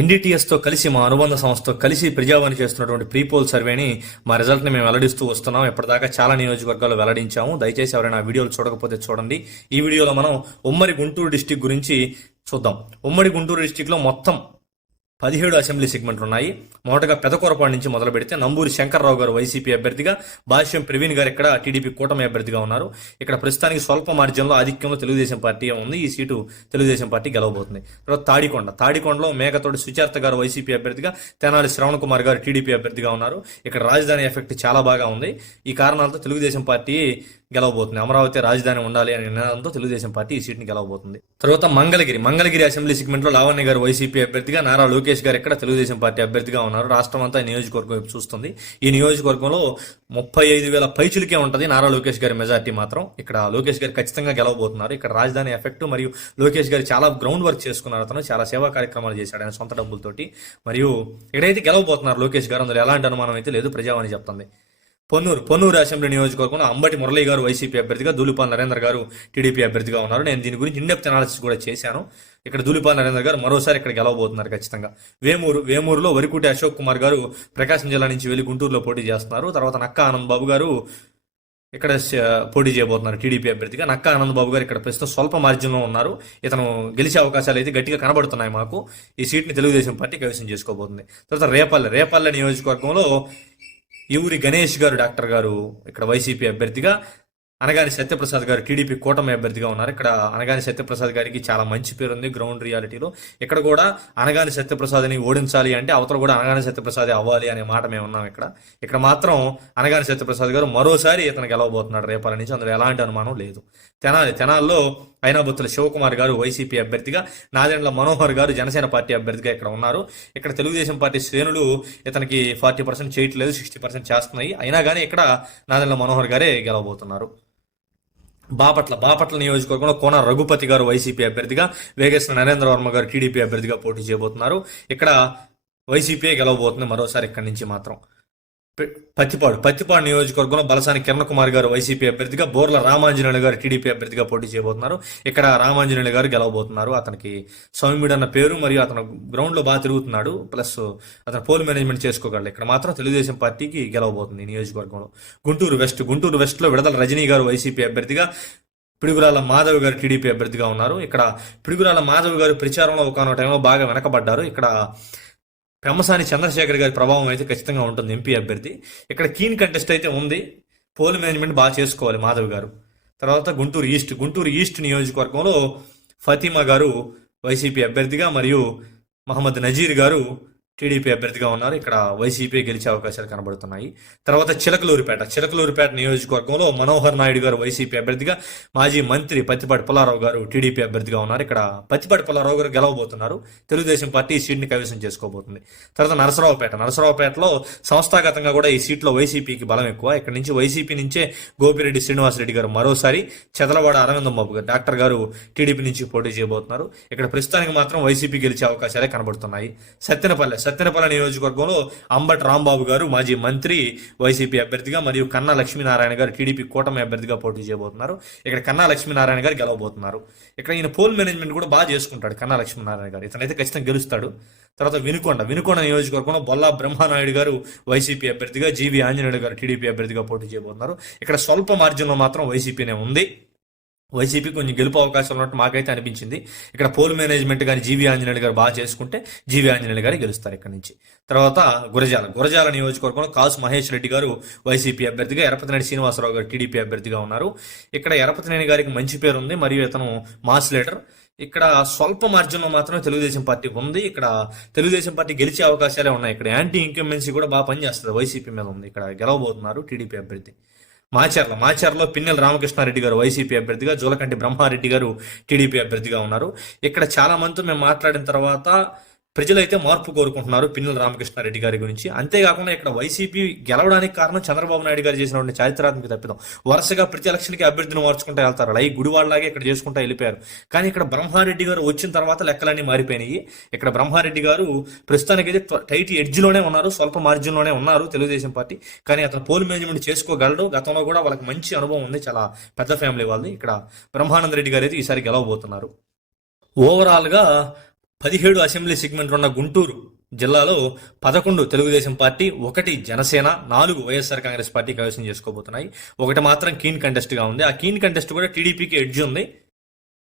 ఎన్డీటీఎస్తో కలిసి మా అనుబంధ సంస్థతో కలిసి ప్రజావాణి చేస్తున్నటువంటి ప్రీపోల్ సర్వేని మా రిజల్ట్ని మేము వెల్లడిస్తూ వస్తున్నాం. ఇప్పటిదాకా చాలా నియోజకవర్గాలు వెల్లడించాము. దయచేసి ఎవరైనా ఆ వీడియోలు చూడకపోతే చూడండి. ఈ వీడియోలో మనం ఉమ్మడి గుంటూరు డిస్టిక్ గురించి చూద్దాం. ఉమ్మడి గుంటూరు డిస్టిక్లో మొత్తం 17 అసెంబ్లీ సెగ్మెంట్లు ఉన్నాయి. మొదటగా పెదకూరపాడు నుంచి మొదలు పెడితే నంబూరి శంకర్రావు గారు వైసీపీ అభ్యర్థిగా, భాష్యం ప్రవీణ్ గారు ఇక్కడ టీడీపీ కూటమి అభ్యర్థిగా ఉన్నారు. ఇక్కడ ప్రస్తుతానికి స్వల్ప మార్జిన్లో ఆధిక్యంలో తెలుగుదేశం పార్టీ ఉంది. ఈ సీటు తెలుగుదేశం పార్టీ గెలవబోతుంది. తర్వాత తాడికొండలో మేకతోటి సుచార్త గారు వైసీపీ అభ్యర్థిగా, తెనాలి శ్రవణ్ కుమార్ గారు టీడీపీ అభ్యర్థిగా ఉన్నారు. ఇక్కడ రాజధాని ఎఫెక్ట్ చాలా బాగా ఉంది. ఈ కారణాలతో తెలుగుదేశం పార్టీ గెలవబోతుంది. అమరావతి రాజధాని ఉండాలి అనే నిర్ణయంతో తెలుగుదేశం పార్టీ ఈ సీట్ని గెలవబోతుంది. తర్వాత మంగళగిరి అసెంబ్లీ సెగ్మెంట్ లో లావణ్య గారు వైసీపీ అభ్యర్థిగా, నారా లోకేష్ గారు ఇక్కడ తెలుగుదేశం పార్టీ అభ్యర్థిగా ఉన్నారు. రాష్ట్రం అంతా నియోజకవర్గం వైపు చూస్తుంది. ఈ నియోజకవర్గంలో 35,000 పైచులకే ఉంటుంది నారా లోకేష్ గారి మెజార్టీ మాత్రం. ఇక్కడ లోకేష్ గారు ఖచ్చితంగా గెలవబోతున్నారు. ఇక్కడ రాజధాని ఎఫెక్ట్ మరియు లోకేష్ గారు చాలా గ్రౌండ్ వర్క్ చేసుకున్నారు. అతను చాలా సేవా కార్యక్రమాలు చేశాడు ఆయన సొంత డబ్బులతోటి. మరియు ఇక్కడైతే గెలవబోతున్నారు లోకేష్ గారు, అందులో ఎలాంటి అనుమానం అయితే లేదు. ప్రజావాణి చెప్తుంది. పొన్నూరు అసెంబ్లీ నియోజకవర్గంలో అంబటి మురళి గారు వైసీపీ అభ్యర్థిగా, దూలిపాల్ నరేంద్ర గారు టీడీపీ అభ్యర్థిగా ఉన్నారు. నేను దీని గురించి ఇన్డెప్త్ అనాలిసిస్ కూడా చేశాను. ఇక్కడ దూలిపాల్ నరేంద్ర గారు మరోసారి ఇక్కడ గెలవబోతున్నారు ఖచ్చితంగా. వేమూరులో వరికుటి అశోక్ కుమార్ గారు ప్రకాశం జిల్లా నుంచి వెళ్లి గుంటూరులో పోటీ చేస్తున్నారు. తర్వాత నక్కా ఆనంద్ బాబు గారు ఇక్కడ పోటీ చేయబోతున్నారు టీడీపీ అభ్యర్థిగా. నక్కా ఆనంద్ బాబు గారు ఇక్కడ ప్రస్తుతం స్వల్ప మార్జిన్లో ఉన్నారు. ఇతను గెలిచే అవకాశాలు అయితే గట్టిగా కనబడుతున్నాయి మాకు. ఈ సీట్ని తెలుగుదేశం పార్టీ కైవసం చేసుకోబోతుంది. తర్వాత రేపల్లె నియోజకవర్గంలో యూరి గణేష్ గారు డాక్టర్ గారు ఇక్కడ వైసీపీ అభ్యర్థిగా, అనగాని సత్యప్రసాద్ గారు టీడీపీ కూటమి అభ్యర్థిగా ఉన్నారు. ఇక్కడ అనగాని సత్యప్రసాద్ గారికి చాలా మంచి పేరు ఉంది గ్రౌండ్ రియాలిటీలో. ఇక్కడ కూడా అనగాని సత్యప్రసాద్ని ఓడించాలి అంటే అవతల కూడా అనగాని సత్యప్రసాద్ అవ్వాలి అనే మాట మేము ఉన్నాం. ఇక్కడ మాత్రం అనగాని సత్యప్రసాద్ గారు మరోసారి ఇతను గెలవబోతున్నాడు రేపటి నుంచి, అందులో ఎలాంటి అనుమానం లేదు. తెనాల్లో అయినాబుత్తుల శివకుమార్ గారు వైసీపీ అభ్యర్థిగా, నాదెండ్ల మనోహర్ గారు జనసేన పార్టీ అభ్యర్థిగా ఇక్కడ ఉన్నారు. ఇక్కడ తెలుగుదేశం పార్టీ శ్రేణులు ఇతనికి 40% చేయట్లేదు, 60% చేస్తున్నాయి. అయినా కానీ ఇక్కడ నాదెండ్ల మనోహర్ గారే గెలవబోతున్నారు. బాపట్ల నియోజకవర్గంలో కోన రఘుపతి గారు వైసీపీ అభ్యర్థిగా, వేగేశ్వర నరేంద్ర వర్మ గారు టీడీపీ అభ్యర్థిగా పోటీ చేయబోతున్నారు. ఇక్కడ వైసీపీ గెలవబోతుంది మరోసారి ఇక్కడి నుంచి మాత్రం. పత్తిపాడు నియోజకవర్గంలో బలసాని కిరణ్ కుమార్ గారు వైసీపీ అభ్యర్థిగా, బోర్ల రామాంజనేయులు గారు టీడీపీ అభ్యర్థిగా పోటీ చేయబోతున్నారు. ఇక్కడ రామాంజనేయులు గారు గెలవబోతున్నారు. అతనికి సౌమ్యుడు అన్న పేరు మరియు అతను గ్రౌండ్ లో బాగా తిరుగుతున్నాడు, ప్లస్ అతను పోల్ మేనేజ్మెంట్ చేసుకోగలడు. ఇక్కడ మాత్రం తెలుగుదేశం పార్టీకి గెలవబోతుంది నియోజకవర్గంలో. గుంటూరు వెస్ట్ లో విడదల రజనీ గారు వైసీపీ అభ్యర్థిగా, పిడుగురాల మాధవ్ గారు టీడీపీ అభ్యర్థిగా ఉన్నారు. ఇక్కడ పిడుగురాల మాధవ్ గారు ప్రచారంలో ఒకనొక టైంలో బాగా వెనకబడ్డారు. ఇక్కడ పెమ్మసాని చంద్రశేఖర్ గారి ప్రభావం అయితే ఖచ్చితంగా ఉంటుంది ఎంపీ అభ్యర్థి. ఇక్కడ కీన్ కంటెస్ట్ అయితే ఉంది. పోల్ మేనేజ్మెంట్ బాగా చేసుకోవాలి మాధవ్ గారు. తర్వాత గుంటూరు ఈస్ట్ నియోజకవర్గంలో ఫతిమా గారు వైసీపీ అభ్యర్థిగా మరియు మహమ్మద్ నజీర్ గారు టీడీపీ అభ్యర్థిగా ఉన్నారు. ఇక్కడ వైసీపీ గెలిచే అవకాశాలు కనబడుతున్నాయి. తర్వాత చిలకలూరిపేట నియోజకవర్గంలో మనోహర్ నాయుడు గారు వైసీపీ అభ్యర్థిగా, మాజీ మంత్రి పత్తిపాటి పుల్లారావు గారు టీడీపీ అభ్యర్థిగా ఉన్నారు. ఇక్కడ పత్తిపాటి పుల్లారావు గారు గెలవబోతున్నారు. తెలుగుదేశం పార్టీ ఈ సీట్ని కైవసం చేసుకోబోతుంది. తర్వాత నరసరావుపేటలో సంస్థాగతంగా కూడా ఈ సీట్లో వైసీపీకి బలం ఎక్కువ. ఇక్కడ నుంచి వైసీపీ నుంచే గోపిరెడ్డి శ్రీనివాసరెడ్డి గారు, మరోసారి చెదలవాడ అరవిందం బాబు గారు డాక్టర్ గారు టీడీపీ నుంచి పోటీ చేయబోతున్నారు. ఇక్కడ ప్రస్తుతానికి మాత్రం వైసీపీ గెలిచే అవకాశాలే కనబడుతున్నాయి. సత్తెనపల్లి నియోజకవర్గంలో అంబటి రాంబాబు గారు మాజీ మంత్రి వైసీపీ అభ్యర్థిగా మరియు కన్నా లక్ష్మీనారాయణ గారు టీడీపీ కూటమి అభ్యర్థిగా పోటీ చేయబోతున్నారు. ఇక్కడ కన్నా లక్ష్మీనారాయణ గారు గెలవబోతున్నారు. ఇక్కడ ఈయన పోల్ మేనేజ్మెంట్ కూడా బాగా చేసుకుంటాడు కన్నా లక్ష్మీనారాయణ గారు. ఇతనైతే ఖచ్చితంగా గెలుస్తాడు. తర్వాత వినుకొండ నియోజకవర్గంలో బొల్లా బ్రహ్మానాయుడు గారు వైసీపీ అభ్యర్థిగా, జీవి ఆంజనేయుడు గారు టీడీపీ అభ్యర్థిగా పోటీ చేయబోతున్నారు. ఇక్కడ స్వల్ప మార్జిన్లో మాత్రం వైసీపీనే ఉంది. వైసీపీ కొంచెం గెలుపు అవకాశం ఉన్నట్టు మాకైతే అనిపించింది. ఇక్కడ పోల్ మేనేజ్మెంట్ కానీ జీవి ఆంజనేయులు గారు బాగా చేసుకుంటే జీవి ఆంజనేయులు గారు గెలుస్తారు ఇక్కడ నుంచి. తర్వాత గురజాల నియోజకవర్గంలో కాసు మహేష్ రెడ్డి గారు వైసీపీ అభ్యర్థిగా, ఎరపతినేని శ్రీనివాసరావు గారు టీడీపీ అభ్యర్థిగా ఉన్నారు. ఇక్కడ ఎరపతినేని గారికి మంచి పేరు ఉంది మరియు ఇతను మాస్ లీడర్. ఇక్కడ స్వల్ప మార్జిన్లో మాత్రమే తెలుగుదేశం పార్టీ ఉంది. ఇక్కడ తెలుగుదేశం పార్టీ గెలిచే అవకాశాలే ఉన్నాయి. ఇక్కడ యాంటీ ఇంకంబెన్సీ కూడా బాగా పనిచేస్తుంది, వైసీపీ మీద ఉంది. ఇక్కడ గెలవబోతున్నారు టీడీపీ అభ్యర్థి. మాచర్లో పిన్నెల రామకృష్ణారెడ్డి గారు వైసీపీ అభ్యర్థిగా, జోలకంటి బ్రహ్మారెడ్డి గారు టీడీపీ అభ్యర్థిగా ఉన్నారు. ఇక్కడ చాలా మందితో మేము మాట్లాడిన తర్వాత ప్రజలైతే మార్పు కోరుకుంటున్నారు పిన్నెల రామకృష్ణారెడ్డి గారి గురించి. అంతేకాకుండా ఇక్కడ వైసీపీ గెలవడానికి కారణం చంద్రబాబు నాయుడు గారు చేసినటువంటి చారిత్రాత్మక తప్పిదం. వరుసగా ప్రతి ఎలక్షన్కి అభ్యర్థిని మార్చుకుంటూ వెళ్తారు, అలా ఈ గుడివాళ్ళలాగే ఇక్కడ చేసుకుంటూ వెళ్ళిపోయారు. కానీ ఇక్కడ బ్రహ్మారెడ్డి గారు వచ్చిన తర్వాత లెక్కలన్నీ మారిపోయినాయి. ఇక్కడ బ్రహ్మారెడ్డి గారు ప్రస్తుతానికి టైట్ ఎడ్జ్లోనే ఉన్నారు, స్వల్ప మార్జిన్లోనే ఉన్నారు తెలుగుదేశం పార్టీ. కానీ అతను పోల్ మేనేజ్మెంట్ చేసుకోగలడు. గతంలో కూడా వాళ్ళకి మంచి అనుభవం ఉంది, చాలా పెద్ద ఫ్యామిలీ వాళ్ళది. ఇక్కడ బ్రహ్మానంద రెడ్డి గారు అయితే ఈసారి గెలవబోతున్నారు. ఓవరాల్గా 17 అసెంబ్లీ సెగ్మెంట్లు ఉన్న గుంటూరు జిల్లాలో 11 తెలుగుదేశం పార్టీ, 1 జనసేన, 4 వైఎస్ఆర్ కాంగ్రెస్ పార్టీ కైవసం చేసుకోబోతున్నాయి. ఒకటి మాత్రం కీన్ కంటెస్ట్ గా ఉంది. ఆ కీన్ కంటెస్ట్ కూడా టీడీపీకి ఎడ్జ్ ఉంది.